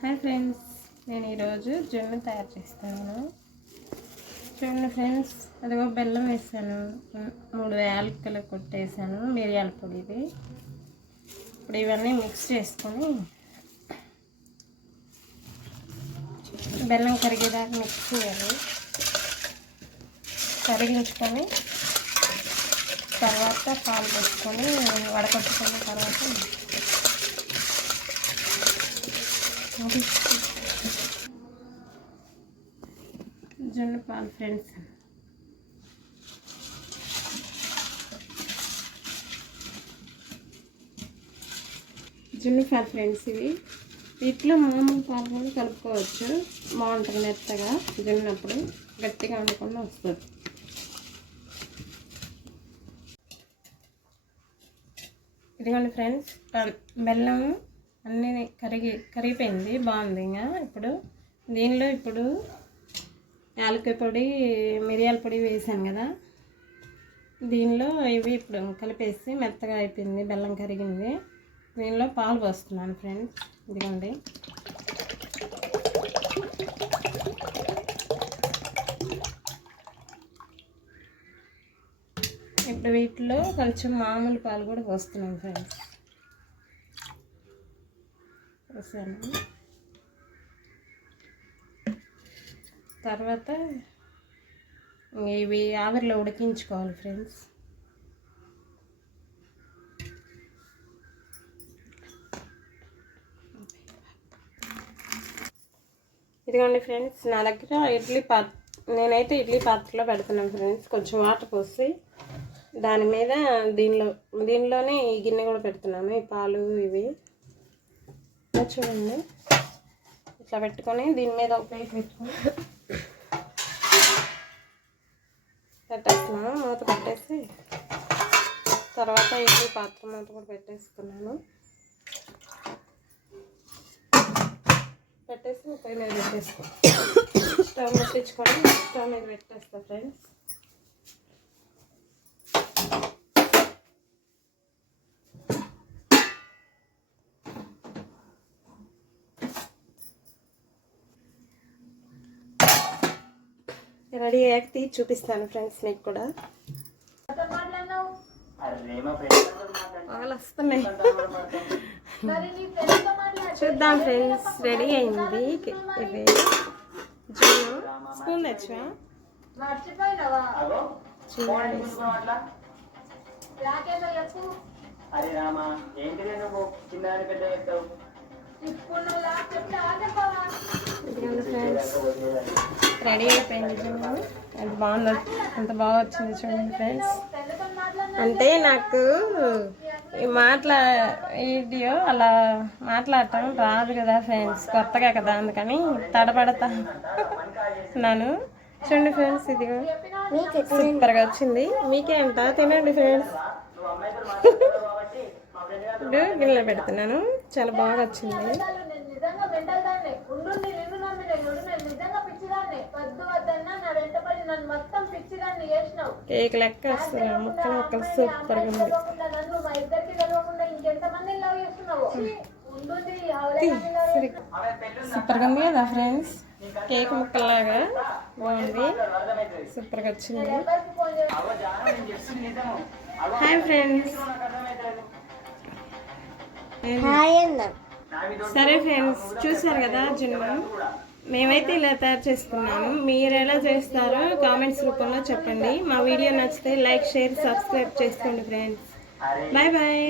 Hi friends నేను ఈరోజు జున్ను తయారు చేస్తాను. చూడండి ఫ్రెండ్స్ అదిగో బెల్లం వేసాను. మూడు యాలకులు కొట్టేసాను మిరియాల పొడి ఇది. ఇప్పుడు ఇవన్నీ మిక్స్ చేసుకొని బెల్లం కరిగేదాకా మిక్స్ చేయాలి. కరిగించుకొని తర్వాత పాలు పెట్టుకొని వడకట్టుకున్న తర్వాత జొన్న పాలు ఫ్రెండ్స్. జున్ను పాలు ఫ్రెండ్స్ ఇవి. వీటిలో మామూలు పాలు కూడా కలుపుకోవచ్చు. బాగుంటుంది మెత్తగా జున్నప్పుడు. గట్టిగా ఉండకుండా వస్తుంది. ఇదిగోండి ఫ్రెండ్స్ బెల్లము అన్నీ కరిగి కరిగిపోయింది. బాగుంది ఇంకా ఇప్పుడు. దీనిలో ఇప్పుడు యాలకాయ పొడి మిరియాల పొడి వేసాను కదా. దీనిలో ఇవి ఇప్పుడు కలిపేసి మెత్తగా అయిపోయింది బెల్లం కరిగింది. దీనిలో పాలు పోస్తున్నాను ఫ్రెండ్స్. ఇదిగోండి. ఇప్పుడు వీటిలో కొంచెం మామూలు పాలు కూడా పోస్తున్నాను ఫ్రెండ్స్. వేసాను తర్వాత ఇవి ఆవిరిలో ఉడికించుకోవాలి ఫ్రెండ్స్. ఇదిగోండి ఫ్రెండ్స్ నా దగ్గర ఇడ్లీ పాత్ర నేనైతే ఇడ్లీ పాత్రలో పెడుతున్నాను ఫ్రెండ్స్. కొంచెం వాటర్ పోసి దాని మీద దీనిలో దీనిలోనే ఈ గిన్నె కూడా పెడుతున్నాను ఈ పాలు ఇవి. ఇలా చూడండి. ఇట్లా పెట్టుకొని దీని మీద ఒక ప్లేట్ పెట్టుకొని పెట్టేస్తున్నాను మూత పెట్టేసి తర్వాత ఇడ్లీ పాత్ర మూత కూడా పెట్టేసుకున్నాను. పెట్టేసి పొయ్యి మీద పెట్టేసుకో. స్టవ్ ముట్టించుకొని స్టవ్ మీద పెట్టేస్తా ఫ్రెండ్స్. రెడీ అయ్యాక తీసి చూపిస్తాను ఫ్రెండ్స్ మీకు కూడా. వాళ్ళు వస్తున్నాయి. చూద్దాం ఫ్రెండ్స్ రెడీ అయింది. ఇవి జూను స్కూల్ తెచ్చా చూడండి అరే రామా ఏంటి నువ్వు? చిన్న పెద్ద చెప్తావు రెడీ అయిపోయింది జున్ను ఎంత బాగుంది ఎంత బాగా వచ్చింది చూడండి ఫ్రెండ్స్. అంటే నాకు ఈ మాట్లా వీడియో అలా మాట్లాడటం రాదు కదా ఫ్రెండ్స్. కొత్తగా కదా అందుకని తడబడతా నాను చూడండి ఫ్రెండ్స్ ఇది సూపర్గా వచ్చింది. మీకేంట? తినండి ఫ్రెండ్స్. ఇప్పుడు గిన్నెలో పెడుతున్నాను. చాలా బాగా వచ్చింది. కేక్ లెక్క వస్తుంది. ముక్కలు ముక్కలు సూపర్గా ఉంది. తెలియకుండా నన్ను సూపర్గా ఉంది కదా ఫ్రెండ్స్? కేక్ ముక్కల్లాగా బాగుంది. సూపర్గా వచ్చింది. Hi friends. సరే ఫ్రెండ్స్ చూసారు కదా జున్ను? మేమైతే ఇలా తయారు చేసుకున్నాము మీరు ఎలా చేస్తారో కామెంట్స్ రూపంలో చెప్పండి. మా వీడియో నచ్చితే లైక్ షేర్ సబ్స్క్రైబ్ చేసుకోండి ఫ్రెండ్స్. Bye bye.